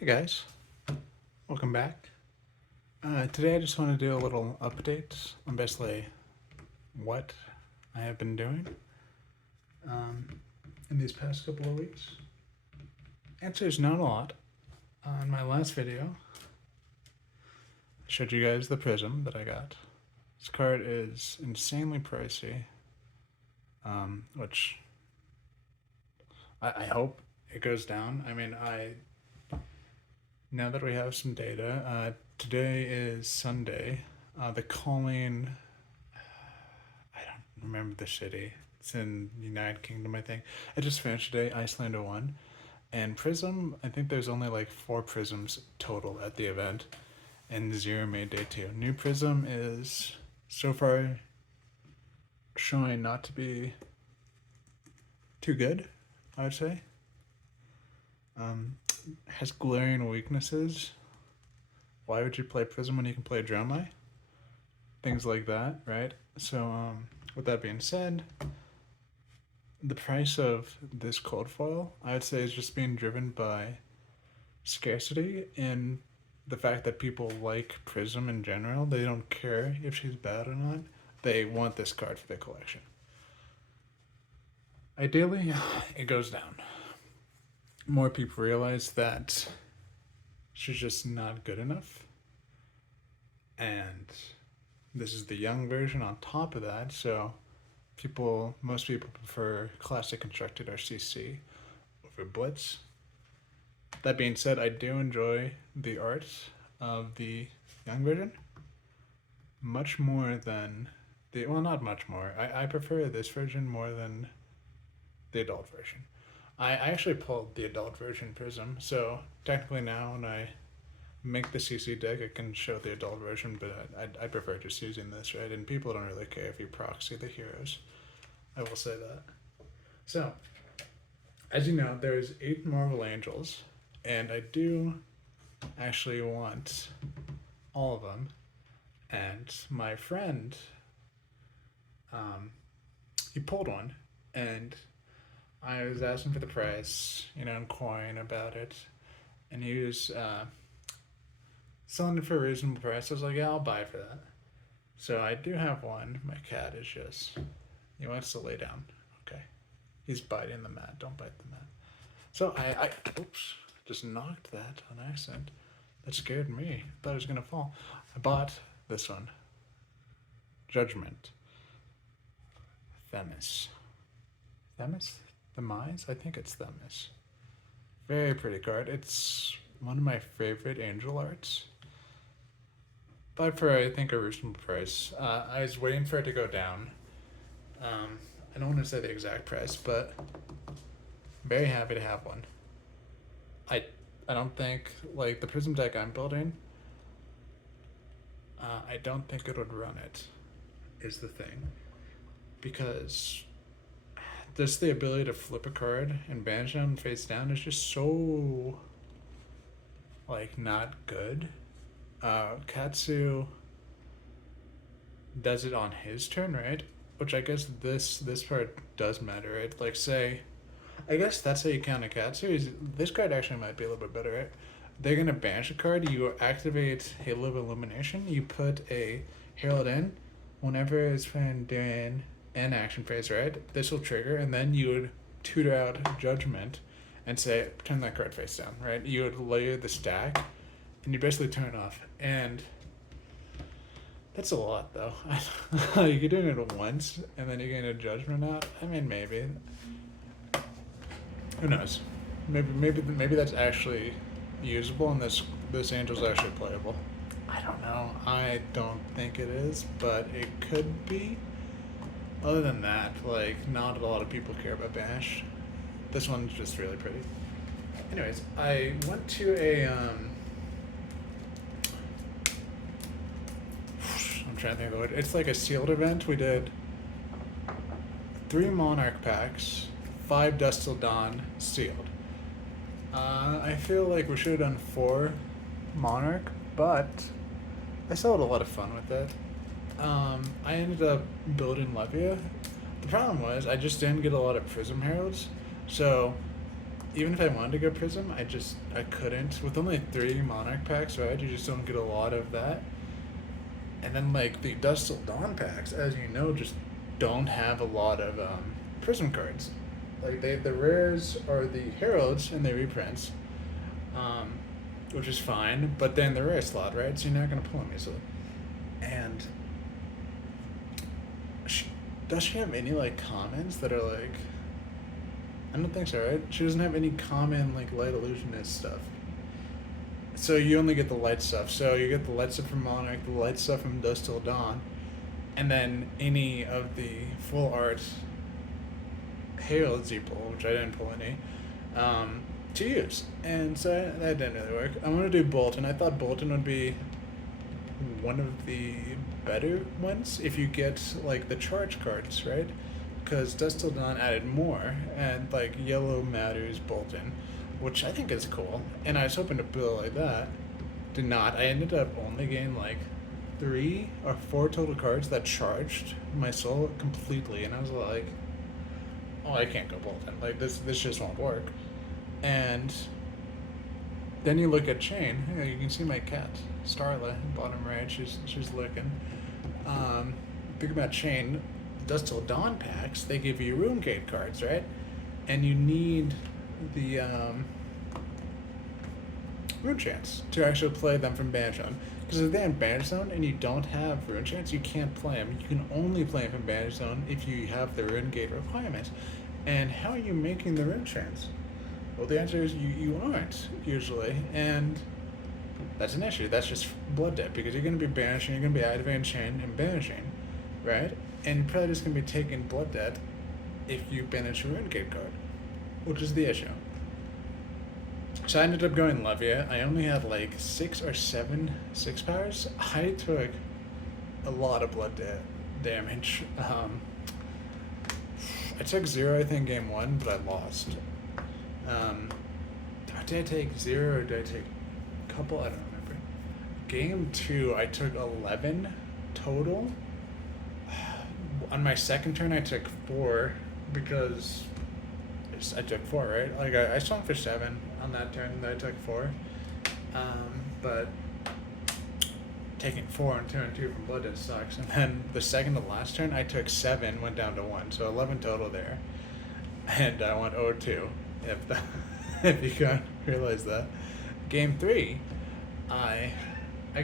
Hey guys, welcome back. Today I just want to do a little update on basically what I have been doing um, in these past couple of weeks. Answer is not a lot. In my last video, I showed you guys the prism that I got. This card is insanely pricey, which I hope it goes down. I mean, now that we have some data, today is Sunday. The calling, I don't remember the city. It's in United Kingdom, I think. I just finished today, Iceland 01. And Prism, I think there's only like 4 Prisms total at the event. And 0 made day 2. New Prism is so far showing not to be too good, I would say. Has glaring weaknesses. Why would you play Prism when you can play Dromai? Things like that, right? So, with that being said, the price of this cold foil, I would say, is just being driven by scarcity and the fact that people like Prism in general. They don't care if she's bad or not. They want this card for their collection. Ideally, it goes down. More people realize that she's just not good enough. And this is the young version on top of that, so most people prefer Classic Constructed RCC over Blitz. That being said, I do enjoy the art of the young version much more than not much more. I prefer this version more than the adult version. I actually pulled the adult version Prism, so technically now when I make the CC deck, I can show the adult version, but I prefer just using this, right? And people don't really care if you proxy the heroes. I will say that. So, as you know, there's 8 Marvel Angels, and I do actually want all of them. And my friend, he pulled one, and I was asking for the price, inquiring about it, and he was selling it for a reasonable price. I was like, yeah, I'll buy it for that. So I do have one. My cat is he wants to lay down. Okay. He's biting the mat. Don't bite the mat. So I oops, just knocked that on accident. That scared me. I thought it was going to fall. I bought this one. Judgment. Themis. Themis? Themis? I think it's Themis. Very pretty card. It's one of my favorite angel arts. But for, I think, a reasonable price. I was waiting for it to go down. I don't want to say the exact price, but I'm very happy to have one. I don't think, like, the Prism deck I'm building, I don't think it would run it, is the thing. Because just the ability to flip a card and banish them face down is just so, like, not good. Katsu does it on his turn, right? Which I guess this part does matter, right? Like, say, I guess that's how you count a Katsu. This card actually might be a little bit better, right? They're gonna banish a card. You activate Halo of Illumination. You put a Herald in. Whenever it's been doing an action phase, right? This will trigger, and then you would tutor out Judgment and say, turn that card face down, right? You would layer the stack, and you basically turn it off. And that's a lot, though. You're doing it once, and then you're getting a Judgment out. I mean, maybe. Who knows? Maybe that's actually usable, and this Angel's actually playable. I don't know. I don't think it is, but it could be. Other than that, like, not a lot of people care about Bash. This one's just really pretty. Anyways, I went to I'm trying to think of the word. It's like a sealed event. We did 3 Monarch packs, 5 Dust Till Dawn sealed. I feel like we should have done 4 Monarch, but I still had a lot of fun with it. I ended up building Levia. The problem was I just didn't get a lot of Prism Heralds, so even if I wanted to go Prism, I couldn't. With only 3 Monarch packs, right? You just don't get a lot of that. And then like the Dust Till Dawn packs, as you know, just don't have a lot of Prism cards. Like the rares are the Heralds and the reprints, um, which is fine. But then the rare slot, right? So you're not gonna pull them easily. And does she have any like comments that are like? I don't think so, right? She doesn't have any common like light illusionist stuff. So you only get the light stuff. So you get the light stuff from Monarch, the light stuff from Dust Till Dawn, and then any of the full art Heralds you pull, which I didn't pull any, to use. And so that didn't really work. I'm gonna do Boltyn. I thought Boltyn would be one of the better ones if you get like the charge cards, right? Because Dust Till Dawn added more, and like Yellow Matters Boltyn, which I think is cool. And I was hoping to build like that. Did not. I ended up only getting like 3 or 4 total cards that charged my soul completely, and I was like, oh, I can't go Boltyn. Like this just won't work. And then you look at Chain. You can see my cat, Starla, bottom right. She's looking. Think about Chain. Dust Till Dawn packs. They give you Runegate cards, right? And you need the Rune Chants to actually play them from Banish Zone. Because if they're in Banish Zone and you don't have Rune Chants, you can't play them. You can only play them from Banish Zone if you have the Runegate requirements. And how are you making the Rune Chants? Well, the answer is you aren't, usually. And that's an issue. That's just Blood Debt, because you're going to be banishing, you're going to be activating Chain and banishing, right? And you're probably just going to be taking Blood Debt if you banish a Runegate card, which is the issue. So I ended up going Levia. I only had like 6 or 7 6-powers. I took a lot of blood damage. I took 0, I think, game 1, but I lost. Did I take 0 or did I take a couple? I don't remember. Game 2, I took 11 total. On my second turn, I took 4 because I took 4, right? Like I swung for 7 on that turn, and I took 4. But taking 4 and 2 and 2 from Blood Debt sucks. And then the second to last turn, I took 7, went down to 1, so 11 total there. And I went 0-2. If you can't realize that. Game 3, I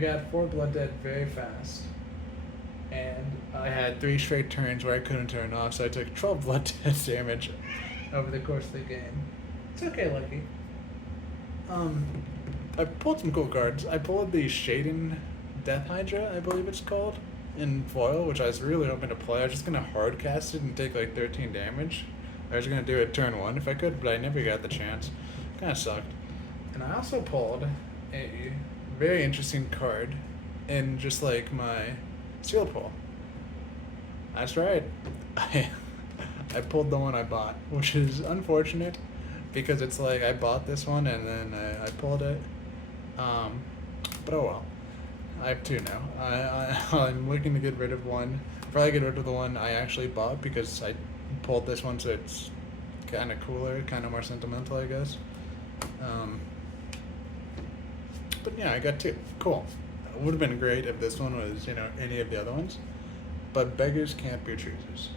got 4 Blood Debt very fast. And I had 3 straight turns where I couldn't turn off, so I took 12 blood damage over the course of the game. It's okay, Lucky. I pulled some cool cards. I pulled the Shaden Death Hydra, I believe it's called, in foil, which I was really hoping to play. I was just gonna hard cast it and take like 13 damage. I was gonna do it turn 1 if I could, but I never got the chance. Kinda sucked. And I also pulled a very interesting card in just like my sealed pull. That's right. I pulled the one I bought, which is unfortunate because it's like I bought this one and then I pulled it. But oh well. I have 2 now. I'm looking to get rid of one. Probably get rid of the one I actually bought because I pulled this one, so it's kind of cooler, kind of more sentimental, I guess. But yeah, I got 2. Cool. It would have been great if this one was, any of the other ones. But beggars can't be choosers.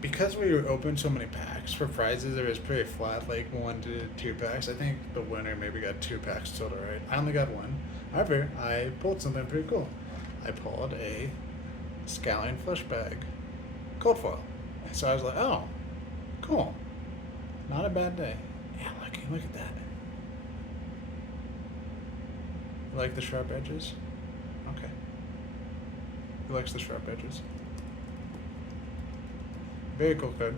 Because we opened so many packs for prizes, it was pretty flat, like 1 to 2 packs. I think the winner maybe got 2 packs total, right? I only got 1. However, I pulled something pretty cool. I pulled a Scallion Flush Bag cold foil. So I was like, oh, cool. Not a bad day. Yeah, look at that. You like the sharp edges? Okay. He likes the sharp edges. Very cool card.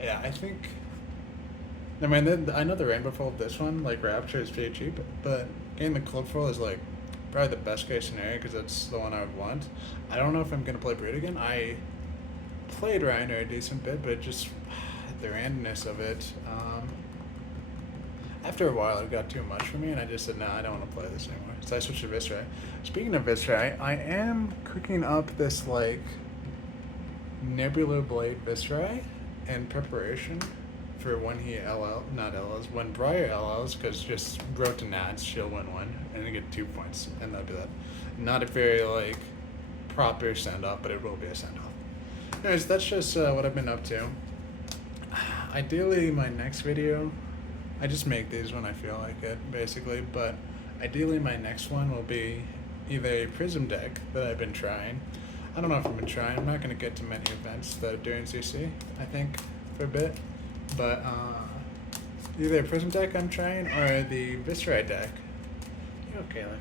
Yeah, I think. I mean, I know the rainbow foil of this one, like Rapture, is pretty cheap, but getting the cold foil is like probably the best case scenario because that's the one I would want. I don't know if I'm gonna play Brood again. I played Reiner a decent bit, but just the randomness of it. After a while, it got too much for me, and I just said, nah, I don't want to play this anymore. So I switched to Viscerai. Speaking of Viscerai, I am cooking up this, like, Nebula Blade Viscerai in preparation for when he when Briar LLs, because just wrote to Nats, she'll win one and get 2 points, and that'll be that. Not a very like proper send off, but it will be a send off. Anyways, that's just what I've been up to. Ideally, my next video, I just make these when I feel like it, basically, but ideally my next one will be either a Prism deck that I've been trying. I don't know if I've been trying. I'm not going to get to many events that are doing CC, I think, for a bit. But either a Prism deck I'm trying or the Viscerai deck. You okay, Lucky?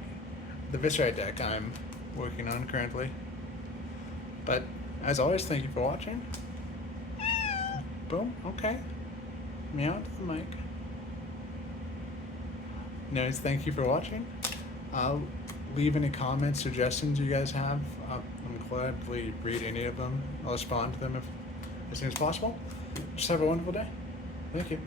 The Viscerai deck I'm working on currently. But as always, thank you for watching. Boom, okay. Meow to the mic. Anyways, thank you for watching. Leave any comments, suggestions you guys have. I'm gladly read any of them. I'll respond to them as soon as possible. Just have a wonderful day. Thank you.